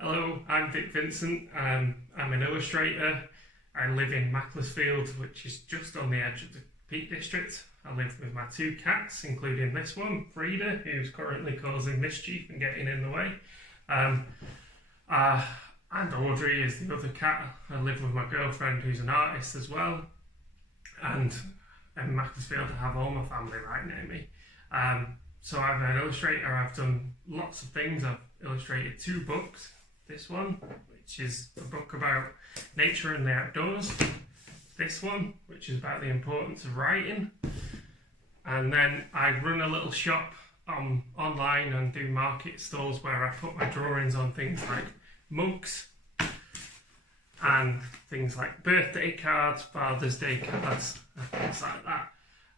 Hello, I'm Vincent. I'm an illustrator. I live in Macclesfield, which is just on the edge of the Peak District. I live with my two cats, including this one, Frida, who's currently causing mischief and getting in the way. Um, uh, and Audrey is the other cat. I live with my girlfriend, who's an artist as well. And in Macclesfield, I have all my family right near me. So I'm an illustrator. I've done lots of things. I've illustrated two books. This one, which is a book about nature and the outdoors. This one, which is about the importance of writing. And then I run a little shop online and do market stalls where I put my drawings on things like mugs and things like birthday cards, Father's Day cards, and things like that.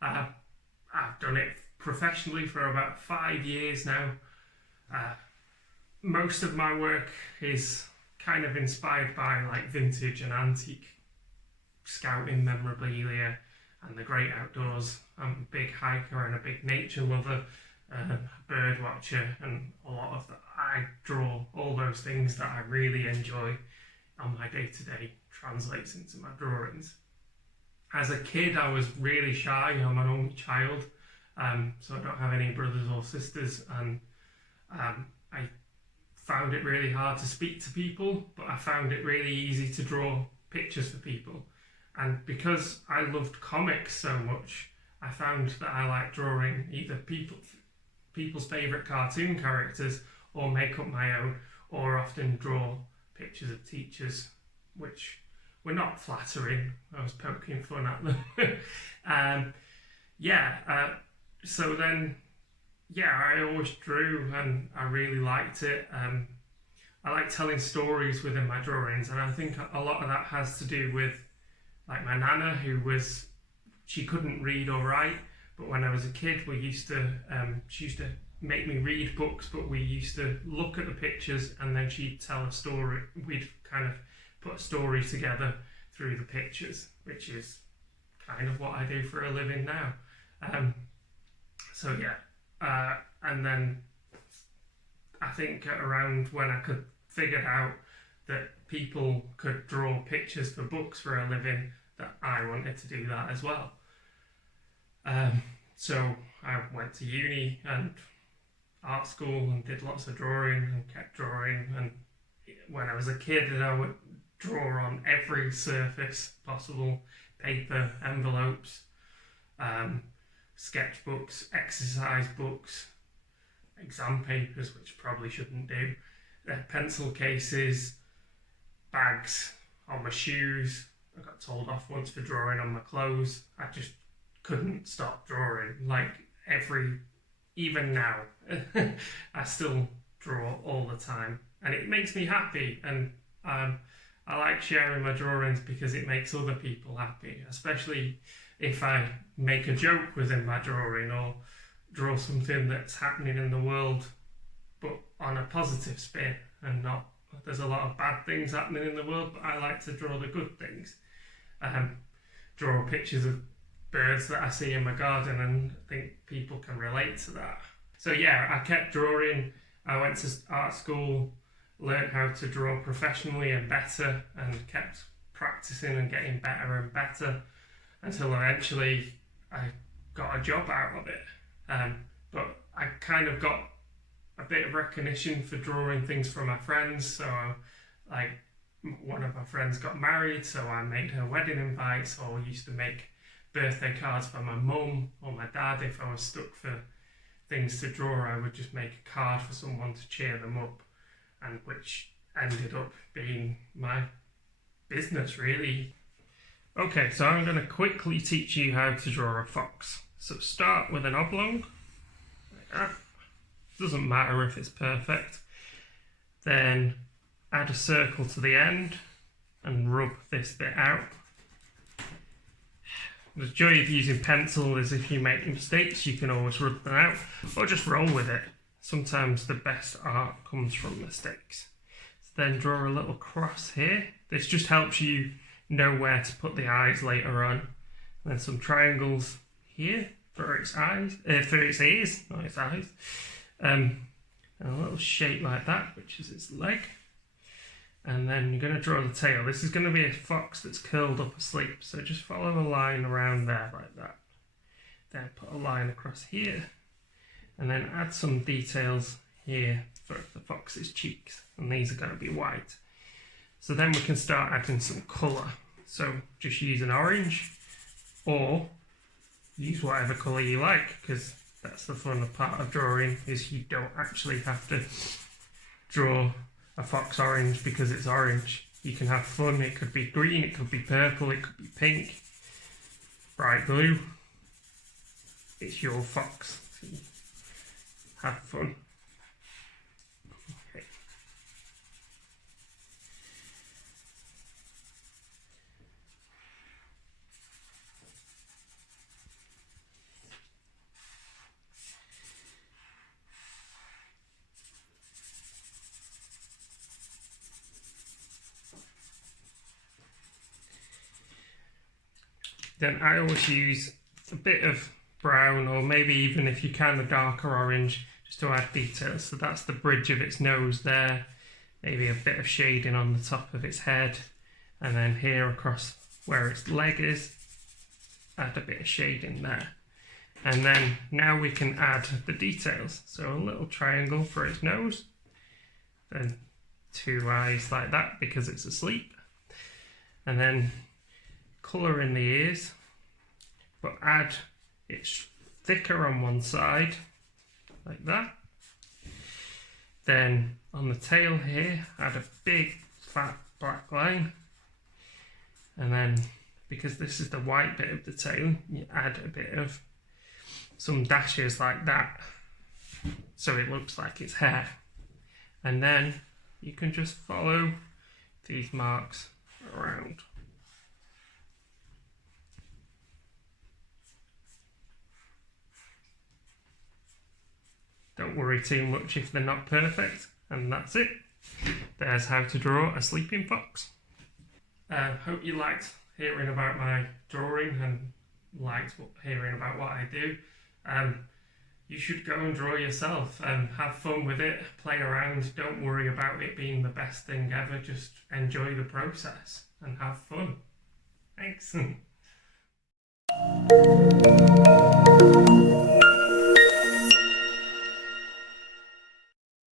I've done it professionally for about 5 years now. Most of my work is kind of inspired by like vintage and antique scouting memorabilia and the great outdoors. I'm a big hiker and a big nature lover, bird watcher, and a lot of that. I draw all those things that I really enjoy on my day-to-day translates into my drawings. As a kid, I was really shy. I'm an only child, so I don't have any brothers or sisters, and I found it really hard to speak to people, but I found it really easy to draw pictures for people. And because I loved comics so much, I found that I liked drawing either people's favourite cartoon characters or make up my own, or often draw pictures of teachers, which were not flattering. I was poking fun at them. So then I always drew and I really liked it. I like telling stories within my drawings, and I think a lot of that has to do with like my nana, she couldn't read or write, but when I was a kid she used to make me read books, but we used to look at the pictures and then she'd tell a story. We'd kind of put a story together through the pictures, which is kind of what I do for a living now. And then I think around when I figured out that people could draw pictures for books for a living, that I wanted to do that as well. So I went to uni and art school and did lots of drawing and kept drawing. And when I was a kid, I would draw on every surface possible: paper, envelopes, sketchbooks, exercise books, exam papers, which probably shouldn't do, pencil cases, bags on my shoes. I got told off once for drawing on my clothes. I just couldn't stop drawing. Even now, I still draw all the time, and it makes me happy. And I like sharing my drawings because it makes other people happy, especially if I make a joke within my drawing or draw something that's happening in the world, but on a positive spin and not. There's a lot of bad things happening in the world, but I like to draw the good things. Draw pictures of birds that I see in my garden, and I think people can relate to that. So I kept drawing. I went to art school, learned how to draw professionally and better, and kept practicing and getting better and better until eventually I got a job out of it. But I kind of got a bit of recognition for drawing things for my friends. So like one of my friends got married, so I made her wedding invites, or used to make birthday cards for my mum or my dad. If I was stuck for things to draw, I would just make a card for someone to cheer them up, and which ended up being my business, really. Okay, so I'm going to quickly teach you how to draw a fox. So start with an oblong, like that. Doesn't matter if it's perfect. Then add a circle to the end and rub this bit out. The joy of using pencil is if you make mistakes, you can always rub them out, or just roll with it. Sometimes the best art comes from mistakes. So then draw a little cross here. This just helps you know where to put the eyes later on. And then some triangles here for its eyes, for its ears, not its eyes. And a little shape like that, which is its leg. And then you're going to draw the tail. This is going to be a fox that's curled up asleep. So just follow a line around there like that. Then put a line across here. And then add some details here for the fox's cheeks. And these are going to be white. So then we can start adding some colour. So just use an orange or use whatever colour you like, because that's the fun part of drawing, is you don't actually have to draw a fox orange because it's orange. You can have fun. It could be green, it could be purple, it could be pink, bright blue. It's your fox. So have fun. Okay. Then I always use a bit of brown, or maybe even if you can a darker orange, just to add details. So that's the bridge of its nose there, maybe a bit of shading on the top of its head, and then here across where its leg is, add a bit of shading there. And then now we can add the details. So a little triangle for its nose, then 2 eyes like that because it's asleep, and then colour in the ears, but add it's thicker on one side like that. Then on the tail here, add a big fat black line, and then because this is the white bit of the tail, you add a bit of some dashes like that so it looks like it's hair. And then you can just follow these marks around. Don't worry too much if they're not perfect, and that's it. There's how to draw a sleeping fox. Hope you liked hearing about my drawing and liked hearing about what I do. You should go and draw yourself and have fun with it, play around. Don't worry about it being the best thing ever, just enjoy the process and have fun. Thanks.